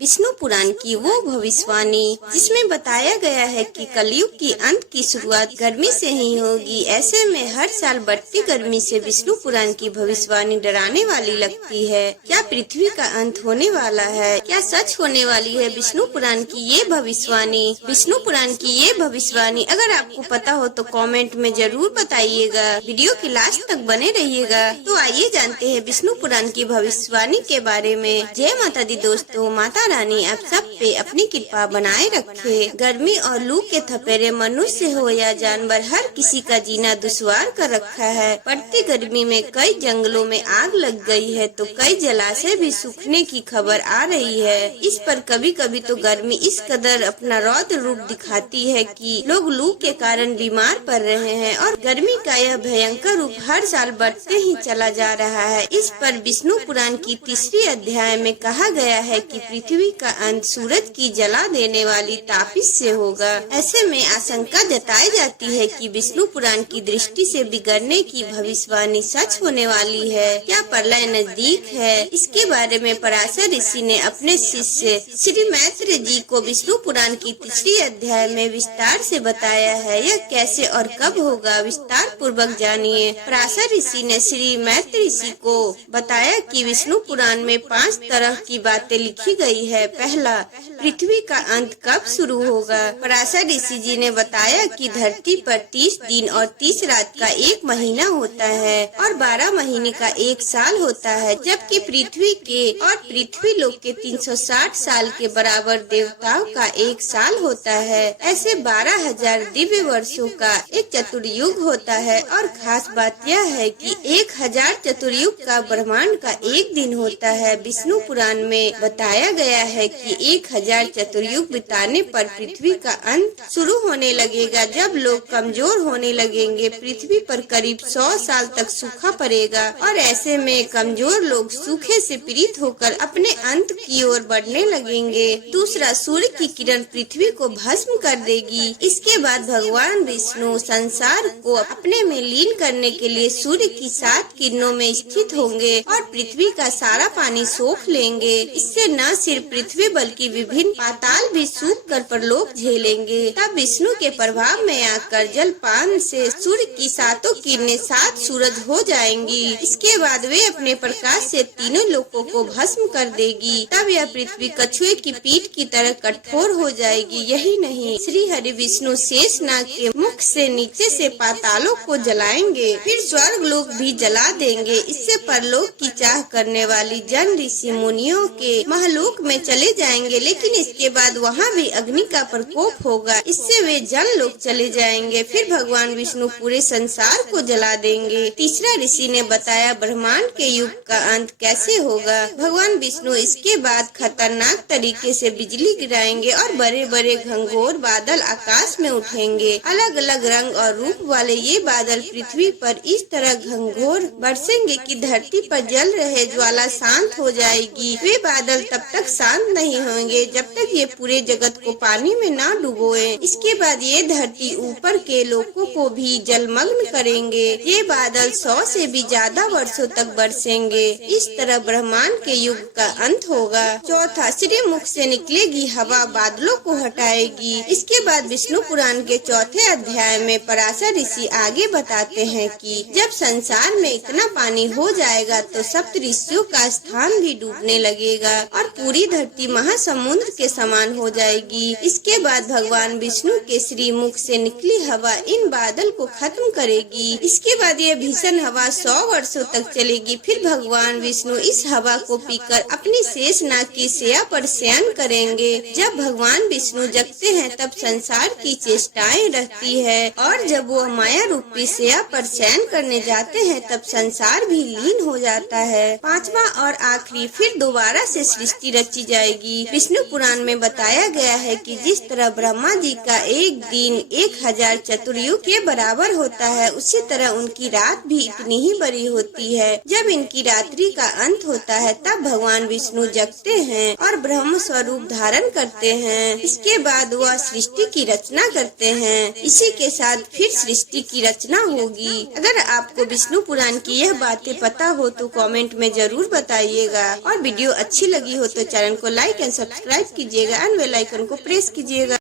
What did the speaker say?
विष्णु पुराण की वो भविष्यवाणी जिसमें बताया गया है कि कलयुग की अंत की शुरुआत गर्मी से ही होगी। ऐसे में हर साल बढ़ती गर्मी से विष्णु पुराण की भविष्यवाणी डराने वाली लगती है। क्या पृथ्वी का अंत होने वाला है? क्या सच होने वाली है विष्णु पुराण की ये भविष्यवाणी? विष्णु पुराण की ये भविष्यवाणी अगर आपको पता हो तो कमेंट में जरूर बताइएगा। वीडियो की लास्ट तक बने रहिएगा। तो आइए जानते हैं विष्णु पुराण की भविष्यवाणी के बारे में। जय माता दी दोस्तों, माता रानी आप सब पे अपनी कृपा बनाए रखे। गर्मी और लू के थपेरे मनुष्य हो या जानवर हर किसी का जीना दुश्वार कर रखा है। बढ़ती गर्मी में कई जंगलों में आग लग गई है तो कई जलाशय भी सूखने की खबर आ रही है। इस पर कभी कभी तो गर्मी इस कदर अपना रौद्र रूप दिखाती है कि लोग लू के कारण बीमार पड़ रहे हैं और गर्मी का यह भयंकर रूप हर साल बढ़ते ही चला जा रहा है। इस पर विष्णु पुराण की तीसरी अध्याय में कहा गया है कि पृथ्वी का अंत सूरज की जला देने वाली तापिश से होगा। ऐसे में आशंका जताई जाती है कि विष्णु पुराण की दृष्टि से बिगड़ने की भविष्यवाणी सच होने वाली है। क्या प्रलय नजदीक है? इसके बारे में पराशर ऋषि ने अपने शिष्य श्री मैत्रेय जी को विष्णु पुराण की तीसरी अध्याय में विस्तार से बताया है। यह कैसे और कब होगा विस्तार पूर्वक जानिए। पराशर ऋषि ने श्री मैत्रेय ऋषि को बताया कि विष्णु पुराण में 5 तरह की बातें लिखी गई है। पहला, पृथ्वी का अंत कब शुरू होगा? पराशर ऋषि जी ने बताया कि धरती पर 30 दिन और 30 रात का एक महीना होता है और 12 महीने का एक साल होता है, जबकि पृथ्वी के और पृथ्वी लोक के 360 साल के बराबर देवताओं का एक साल होता है। ऐसे 12,000 दिव्य वर्षों का एक चतुर्युग होता है और खास बात यह है कि 1000 चतुर्युग का ब्रह्मांड का एक दिन होता है। विष्णु पुराण में बताया गया है कि 1000 चतुर्युग बिताने पर पृथ्वी का अंत शुरू होने लगेगा। जब लोग कमजोर होने लगेंगे पृथ्वी पर करीब 100 साल तक सूखा पड़ेगा और ऐसे में कमजोर लोग सूखे से पीड़ित होकर अपने अंत की ओर बढ़ने लगेंगे। दूसरा, सूर्य की किरण पृथ्वी को भस्म कर देगी। इसके बाद भगवान विष्णु संसार को अपने में लीन करने के लिए सूर्य की 7 किरणों में स्थित होंगे और पृथ्वी का सारा पानी सोख लेंगे। इससे न सिर्फ पृथ्वी बल्कि विभिन्न पाताल भी सूख कर परलोक झेलेंगे। तब विष्णु के प्रभाव में आकर जलपान से सूर्य की 7 किरणें 7 सूरज हो जाएंगी। इसके बाद वे अपने प्रकाश से तीनों लोकों को भस्म कर देगी। तब यह पृथ्वी कछुए की पीठ की तरह कठोर हो जाएगी। यही नहीं, श्री हरि विष्णु शेषनाग के मुख से नीचे से पातालों को जलाएंगे, फिर स्वर्ग लोक भी जला देंगे। इससे परलोक की चाह करने वाली जन ऋषि मुनियों के महलोक में चले जाएंगे, लेकिन इसके बाद वहाँ भी अग्नि का प्रकोप होगा। इससे वे जल लोक चले जाएंगे। फिर भगवान विष्णु पूरे संसार को जला देंगे। तीसरा ऋषि ने बताया ब्रह्मांड के युग का अंत कैसे होगा। भगवान विष्णु इसके बाद खतरनाक तरीके से बिजली गिराएंगे और बड़े बड़े घंघोर बादल आकाश में उठेंगे। अलग अलग रंग और रूप वाले ये बादल पृथ्वी पर इस तरह घंघोर बरसेंगे कि धरती पर जल रहे ज्वाला शांत हो जाएगी। वे बादल तब तक शांत नहीं होंगे जब तक ये पूरे जगत को पानी में ना डुबोए। इसके बाद ये धरती ऊपर के लोगों को भी जलमग्न करेंगे। ये बादल 100 से भी ज्यादा वर्षों तक बरसेंगे। इस तरह ब्रह्मांड के युग का अंत होगा। चौथा, श्री मुख से निकलेगी हवा बादलों को हटाएगी। इसके बाद विष्णु पुराण के चौथे अध्याय में पराशर ऋषि आगे बताते हैं कि जब संसार में इतना पानी हो जाएगा तो सप्त ऋषियों का स्थान भी डूबने लगेगा और पूरी धरती महासमुद्र के समान हो जाएगी। इसके बाद भगवान विष्णु के श्री मुख से निकली हवा इन बादल को खत्म करेगी। इसके बाद यह भीषण हवा 100 वर्षों तक चलेगी। फिर भगवान विष्णु इस हवा को पीकर अपनी शेषनाग की शैया पर शयन करेंगे। जब भगवान विष्णु जगते हैं तब संसार की चेष्टाएं रहती है और जब वो माया रूपी शैया पर शयन करने जाते हैं तब संसार भी लीन हो जाता है। पांचवा और आखिरी, फिर दोबारा से सृष्टि रची जाएगी। विष्णु पुराण में बताया गया है कि जिस तरह ब्रह्मा जी का एक दिन 1000 चतुर्युग के बराबर होता है, उसी तरह उनकी रात भी इतनी ही बड़ी होती है। जब इनकी रात्रि का अंत होता है तब भगवान विष्णु जगते हैं और ब्रह्म स्वरूप धारण करते हैं। इसके बाद वह सृष्टि की रचना करते हैं। इसी के साथ फिर सृष्टि की रचना होगी। अगर आपको विष्णु पुराण की यह बातें पता हो तो कमेंट में जरूर बताइएगा और वीडियो अच्छी लगी हो तो चैनल चैनल को लाइक एंड सब्सक्राइब कीजिएगा एंड बेल आइकन को प्रेस कीजिएगा।